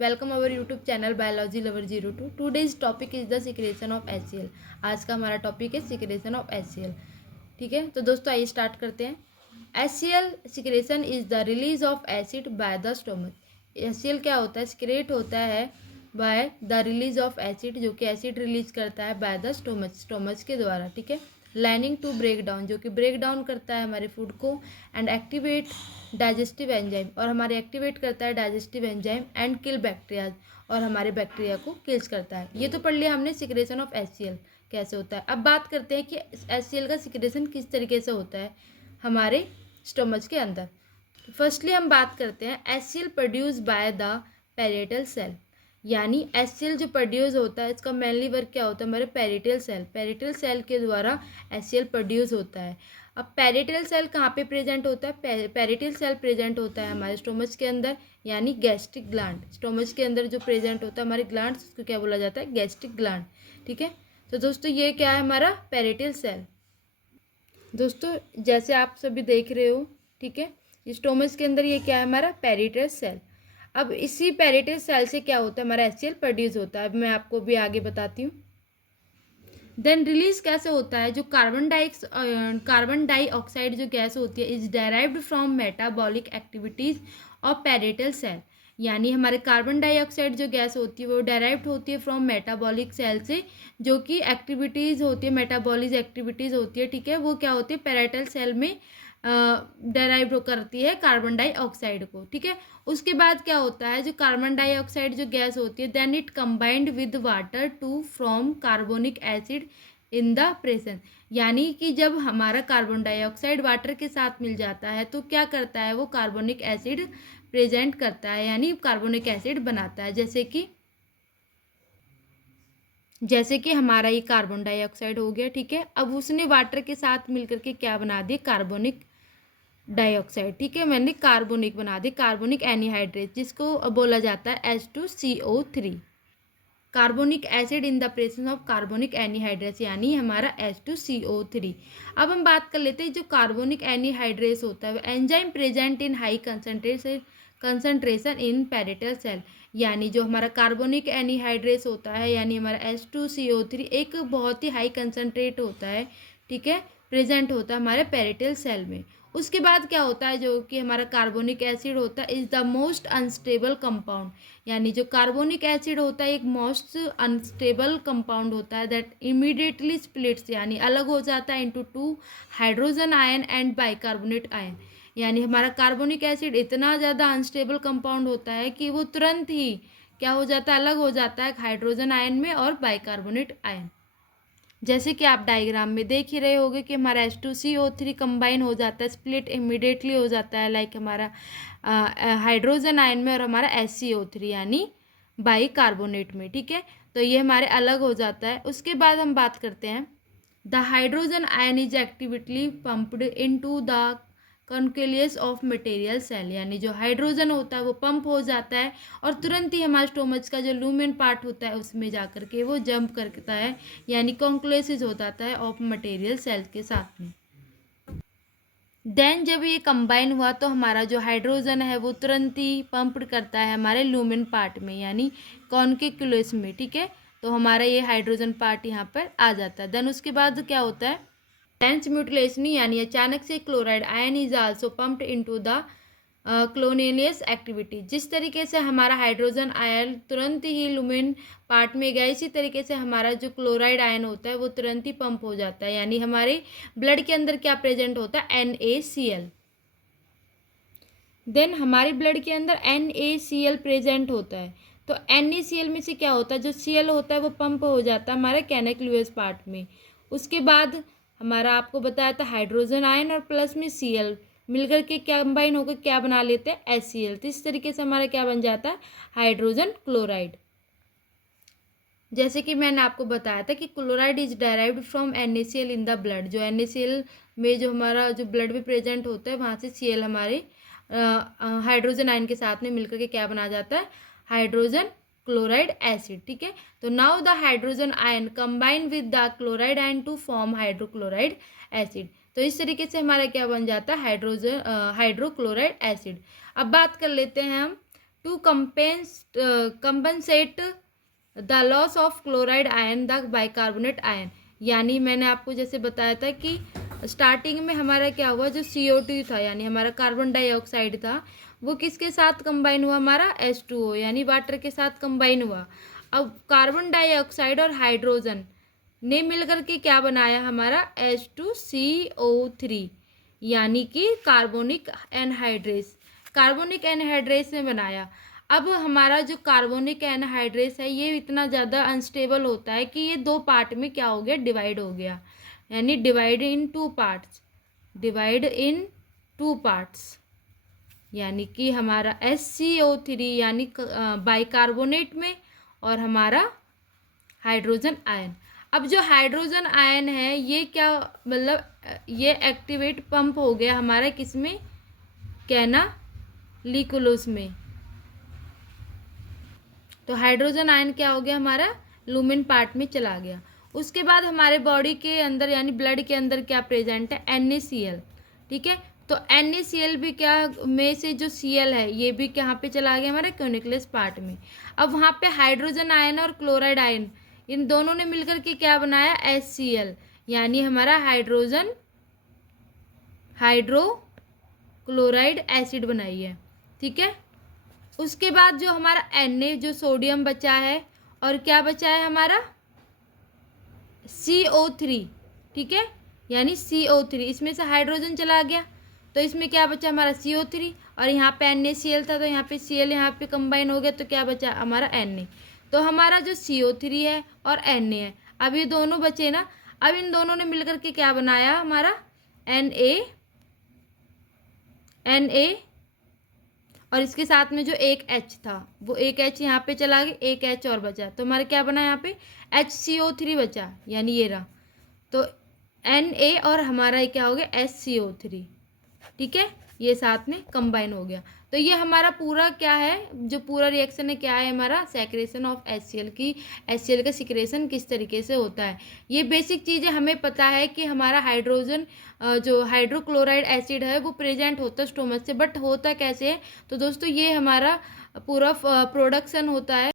Welcome our YouTube channel biology lover 02। Today's topic is the secretion of HCl। आज का हमारा topic है secretion of HCl। ठीक है, तो दोस्तों आइए स्टार्ट करते हैं। HCl secretion is the release of acid by the stomach. HCl क्या होता है? सिक्रेट होता है by the release of acid, जो कि एसिड रिलीज करता है बाय द स्टोमच के द्वारा। ठीक है, लाइनिंग टू ब्रेक डाउन, जो कि ब्रेक डाउन करता है हमारे फूड को, एंड एक्टिवेट डाइजेस्टिव एंजाइम, और हमारे एक्टिवेट करता है digestive enzyme, and kill bacteria, और हमारे बैक्टीरिया को किल्स करता है। ये तो पढ़ लिया हमने सिक्रेशन ऑफ HCl कैसे होता है। अब बात करते हैं कि HCl का सिक्रेशन किस तरीके से होता है हमारे स्टोमच के अंदर। फर्स्टली हम बात करते हैं HCl produce by the parietal cell, यानी HCl जो प्रोड्यूस होता है, इसका मेनली वर्क क्या होता है? हमारे पैरिएटल सेल के द्वारा HCl प्रोड्यूस होता है। अब पैरिएटल सेल कहाँ पे प्रेजेंट होता है? पैरिएटल सेल प्रेजेंट होता है हमारे स्टोमच के अंदर, यानी गैस्ट्रिक ग्लैंड। स्टोमच के अंदर जो प्रेजेंट होता है हमारे ग्लैंड, उसको क्या बोला जाता है? Gastric gland. ठीक है, तो दोस्तों ये क्या है? हमारा पैरिएटल सेल। दोस्तों जैसे आप सभी देख रहे हो, ठीक है, स्टोमच के अंदर ये क्या है? हमारा पैरिएटल सेल। अब इसी पैरिएटल सेल से क्या होता है? हमारा HCl प्रोड्यूस होता है। अब मैं आपको भी आगे बताती हूँ। देन रिलीज कैसे होता है? जो कार्बन डाइऑक्साइड जो गैस होती है, is derived from metabolic activities of parietal cell, यानी हमारे कार्बन डाइऑक्साइड जो गैस होती है वो डेराइव्ड होती है फ्रॉम मेटाबॉलिक सेल से, जो कि एक्टिविटीज़ होती है, मेटाबॉलिक एक्टिविटीज़ होती है। ठीक है, वो क्या होती है? पैरिएटल सेल में डेराइव करती है कार्बन डाइऑक्साइड को। ठीक है, उसके बाद क्या होता है? जो कार्बन डाइऑक्साइड जो गैस होती है, then it combined with water to from carbonic acid in the presence, यानी कि जब हमारा कार्बन डाइऑक्साइड वाटर के साथ मिल जाता है तो क्या करता है? वो कार्बोनिक एसिड प्रेजेंट करता है, यानी कार्बोनिक एसिड बनाता है। जैसे कि हमारा ये कार्बन डाइऑक्साइड हो गया। ठीक है, अब उसने वाटर के साथ मिलकर के क्या बना दिया? Carbonic dioxide. ठीक है, मैंने कार्बोनिक बना दी, कार्बोनिक एनहाइड्रेट, जिसको बोला जाता है H2CO3, carbonic acid in the presence of carbonic anhydrase, यानी हमारा H2CO3। अब हम बात कर लेते हैं जो कार्बोनिक एनहाइड्रेस होता है, enzyme present in high concentration in parietal cell, यानी जो हमारा कार्बोनिक एनहाइड्रेस होता है, यानी हमारा H2CO3 एक बहुत ही हाई कंसनट्रेट होता है। ठीक है, प्रेजेंट होता है हमारे पैरिएटल सेल में। उसके बाद क्या होता है? जो कि हमारा कार्बोनिक एसिड होता है, is the most unstable compound, यानी जो कार्बोनिक एसिड होता है एक मोस्ट अनस्टेबल कंपाउंड होता है, दैट इमीडिएटली स्प्लिट्स, यानी अलग हो जाता है into two hydrogen ion and bicarbonate ion, यानी हमारा कार्बोनिक एसिड इतना ज़्यादा अनस्टेबल कंपाउंड होता है कि वो तुरंत ही क्या हो जाता है? अलग हो जाता है हाइड्रोजन आयन में और बाइकार्बोनेट आयन। जैसे कि आप डायग्राम में देख ही रहे होंगे कि हमारा H2CO3 कंबाइन हो जाता है, स्प्लिट इमिडिएटली हो जाता है, लाइक हमारा हाइड्रोजन आयन में और हमारा HCO3 यानी बाइकार्बोनेट में। ठीक है, तो ये हमारे अलग हो जाता है। उसके बाद हम बात करते हैं the hydrogen ion is actively pumped into the canaliculus of parietal cell, यानी जो हाइड्रोजन होता है वो पंप हो जाता है और तुरंत ही हमारे स्टोमच का जो लूमेन पार्ट होता है उसमें जा कर के वो जंप करता है, यानी कॉन्क्लेसिस हो जाता है ऑफ मटेरियल सेल के साथ में। देन जब ये कंबाइन हुआ तो हमारा जो हाइड्रोजन है वो तुरंत ही पंप्ड करता है हमारे लूमेन पार्ट में, यानी कॉन्केकुलस में। ठीक है, तो हमारा ये हाइड्रोजन पार्ट यहाँ पर आ जाता है। देन उसके बाद क्या होता है? टेंस म्यूटिलेशनी, यानी अचानक से chloride ion is also pumped into the canaliculus activity. जिस तरीके से हमारा हाइड्रोजन आयन तुरंत ही लुमेन पार्ट में गया, इसी तरीके से हमारा जो क्लोराइड आयन होता है वो तुरंत ही पंप हो जाता है, यानी हमारे ब्लड के अंदर क्या प्रेजेंट होता है? NaCl। देन हमारे ब्लड के अंदर NaCl प्रेजेंट होता है, तो NaCl में से क्या होता है? जो Cl होता है वो पंप हो जाता है हमारे कैनेक्लुअस पार्ट में। उसके बाद हमारा आपको बताया था हाइड्रोजन आयन और प्लस में Cl मिलकर के क्या कंबाइन होकर क्या बना लेते हैं? HCl। तो इस तरीके से हमारा क्या बन जाता है? Hydrogen chloride. जैसे कि मैंने आपको बताया था कि chloride is derived from NaCl in the blood, जो NaCl में जो हमारा जो ब्लड में प्रेजेंट होता है वहाँ से Cl हमारे हाइड्रोजन आयन के साथ में मिलकर के क्या बना जाता है? Hydrogen chloride acid. ठीक है, तो now the hydrogen ion combine with the chloride ion to form hydrochloride acid. तो इस तरीके से हमारा क्या बन जाता है? Hydrochloride acid. अब बात कर लेते हैं हम to compensate the loss of chloride ion the bicarbonate ion. यानी मैंने आपको जैसे बताया था कि स्टार्टिंग में हमारा क्या हुआ, जो CO2 था यानी हमारा कार्बन डाइऑक्साइड था, वो किसके साथ कंबाइन हुआ, हमारा H2O यानी वाटर के साथ कंबाइन हुआ। अब कार्बन डाइऑक्साइड और हाइड्रोजन ने मिलकर के क्या बनाया, हमारा H2CO3 यानी कि कार्बोनिक एनहाइड्रेस, कार्बोनिक एनहाइड्रेस ने बनाया। अब हमारा जो कार्बोनिक एनहाइड्रेस है ये इतना ज़्यादा अनस्टेबल होता है कि ये 2 पार्ट में क्या हो गया, डिवाइड हो गया, यानी divide in 2 parts, divide in 2 parts, यानी कि हमारा SCO3 यानी बाइकार्बोनेट में और हमारा हाइड्रोजन आयन। अब जो हाइड्रोजन आयन है ये क्या, मतलब ये एक्टिवेट पंप हो गया हमारा किस में, कैनालिकुलस में। तो हाइड्रोजन आयन क्या हो गया, हमारा लुमेन पार्ट में चला गया। उसके बाद हमारे बॉडी के अंदर यानी ब्लड के अंदर क्या प्रेजेंट है, NaCl, ठीक है। तो NaCl भी क्या में से जो Cl है ये भी कहाँ पे चला गया, हमारे क्यूनिकुलस पार्ट में। अब वहाँ पे हाइड्रोजन आयन और क्लोराइड आयन इन दोनों ने मिलकर के क्या बनाया, HCl यानी हमारा हाइड्रोक्लोराइड एसिड बनाई है, ठीक है। उसके बाद जो हमारा Na जो सोडियम बचा है और क्या बचा है हमारा CO3, ठीक है, यानी CO3, इसमें से हाइड्रोजन चला गया तो इसमें क्या बचा हमारा CO3 और यहाँ पे NaCl था तो यहाँ पे Cl यहाँ पे कंबाइन हो गया तो क्या बचा हमारा Na। तो हमारा जो CO3 है और Na है, अब ये दोनों बचे ना, अब इन दोनों ने मिलकर के क्या बनाया हमारा Na और इसके साथ में जो एक H था वो एक H यहाँ पे चला गया, एक H और बचा तो हमारा क्या बना यहाँ पे HCO3 बचा, यानी ये रहा। तो Na और हमारा क्या हो गया SCO3, ठीक है, ये साथ में कंबाइन हो गया। तो ये हमारा पूरा क्या है, जो पूरा रिएक्शन है क्या है हमारा सेक्रेशन ऑफ HCl की, HCl का सिक्रेशन किस तरीके से होता है। ये बेसिक चीज़ें हमें पता है कि हमारा हाइड्रोजन जो हाइड्रोक्लोराइड एसिड है वो प्रेजेंट होता है स्टोमच से, बट होता कैसे है, तो दोस्तों ये हमारा पूरा प्रोडक्शन होता है